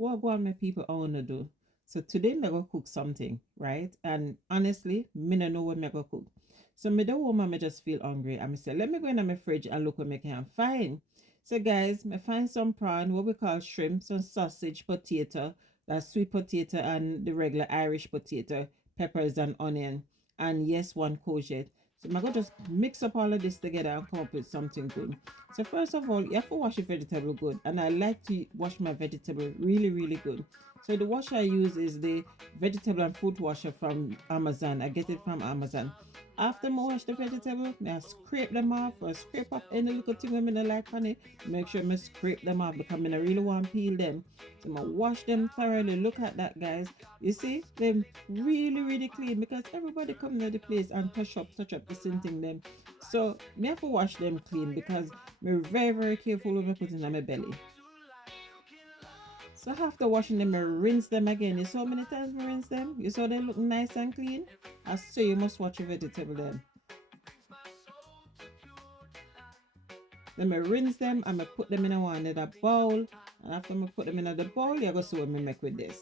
what go on my people I wanna do. So today me go cook something, right? And honestly, me no know what me go cook. So me the woman me just feel hungry. And me say, let me go in my fridge and look what me can find. So guys, me find some prawn, what we call shrimp, some sausage, potato, that's sweet potato and the regular Irish potato, peppers and onion, and yes, one courgette. So I'm gonna just mix up all of this together and come up with something good. So first of all, you have to wash your vegetable good, and I like to wash my vegetable really, really good. So the wash I use is the vegetable and fruit washer from Amazon. I get it from Amazon. After I wash the vegetable, I scrape them off or scrape off any little thing I don't like on it. Make sure I scrape them off because I really want to peel them. So I wash them thoroughly. Look at that, guys. You see, them really, really clean because everybody come to the place and touch up the same thing them. So me have to wash them clean because I'm very, very careful when I put in my belly. So after washing them, I rinse them again. You saw how many times I rinse them? You saw they look nice and clean? I say you must watch your vegetable then. Then I rinse them and I put them in a one in a bowl. And after I put them in the bowl, you're going to see what I make with this.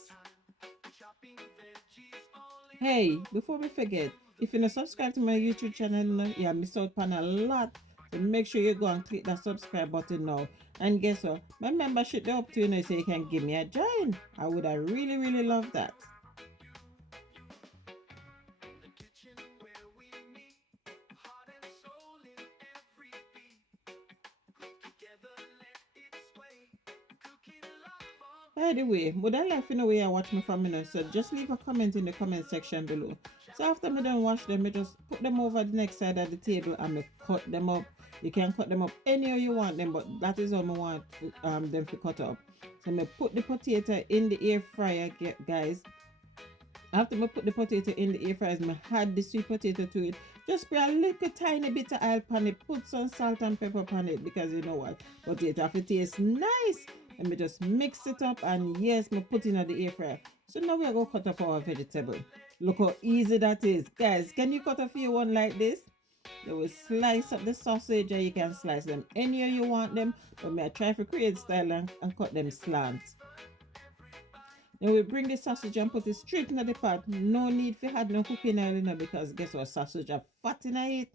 Hey, before we forget, if you're not subscribed to my YouTube channel, you miss out on a lot. So make sure you go and click that subscribe button now. And guess what? My membership is up to you now, so you can give me a join. I would have really, really love that. By the way, would I like to know where you watch me from, so just leave a comment in the comment section below. So after me done wash them, I just put them over the next side of the table and I cut them up. You can cut them up anywhere you want them, but that is how I want them to cut up. So I put the potato in the air fryer, guys. After I put the potato in the air fryer, I add the sweet potato to it. Just spray a little tiny bit of oil on it. Put some salt and pepper on it because you know what? Potato have to taste nice. And we just mix it up and yes, I put it in the air fryer. So now we're going to cut up our vegetable. Look how easy that is. Guys, can you cut a few one like this? You will slice up the sausage and you can slice them anywhere you want them. But I try to create style and cut them slant. Then we bring the sausage and put it straight in the pot. No need for add no cooking oil in it because guess what? Sausage have fat in it.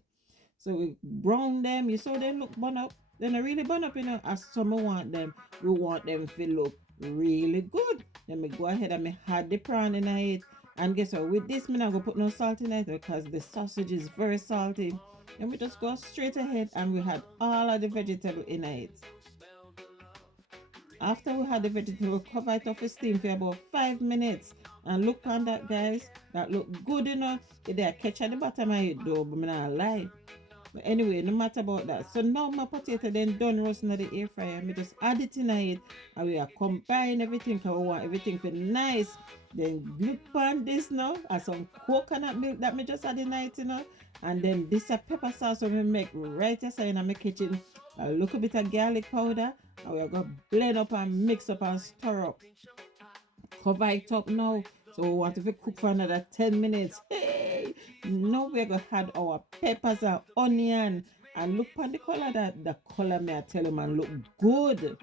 So we brown them. You saw them look burn up. Then I really burn up, as some want them. We want them to look really good. Then we go ahead and add the prawn in it. And guess what? With this, I'm not going to put no salt in it because the sausage is very salty. And we just go straight ahead and we had all of the vegetable in it. After we had the vegetable, cover it off with steam for about 5 minutes. And look on that, guys. That look good enough. They catch at the bottom of it though, but I'm not lie. But anyway, no matter about that. So now my potato then done roasting in the air fryer. I just add it in it and we are combine everything because we want everything for nice. Then look on this now and some coconut milk that me just add in it, And then this a pepper sauce we make right inside in my kitchen. A little bit of garlic powder. And we're going to blend up and mix up and stir up. Cover it up now. So we want to cook for another 10 minutes. Hey! Now we're going to add our peppers and onion. And look at the color the color may I tell you man look good.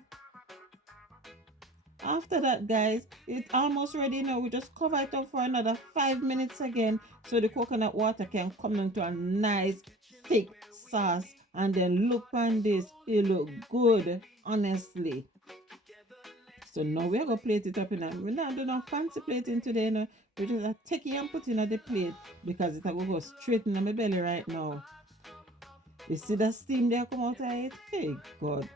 After that, guys, it's almost ready now. We just cover it up for another 5 minutes again. So the coconut water can come into a nice thick sauce. And then look on this. It look good, honestly. So now we're going to plate it up. We're not doing no fancy plating today. We just take it and put it in the plate because it's going to go straight in my belly right now. You see the steam there come out of it? Hey, God.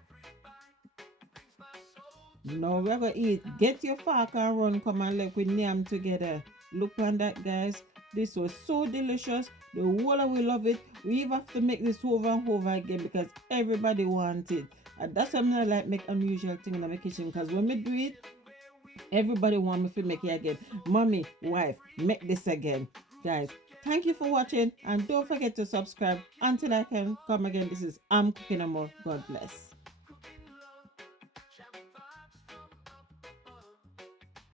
Now we're going to eat. Get your fork and run. Come and let we yam together. Look on that, guys. This was so delicious. The whole of we love it. We even have to make this over and over again because everybody wants it. And that's why I like make unusual thing in my kitchen because when we do it, everybody want me to make it again. Mommy, wife, make this again. Guys, thank you for watching and don't forget to subscribe. Until I can come again, this is I'm Cooking No More. God bless.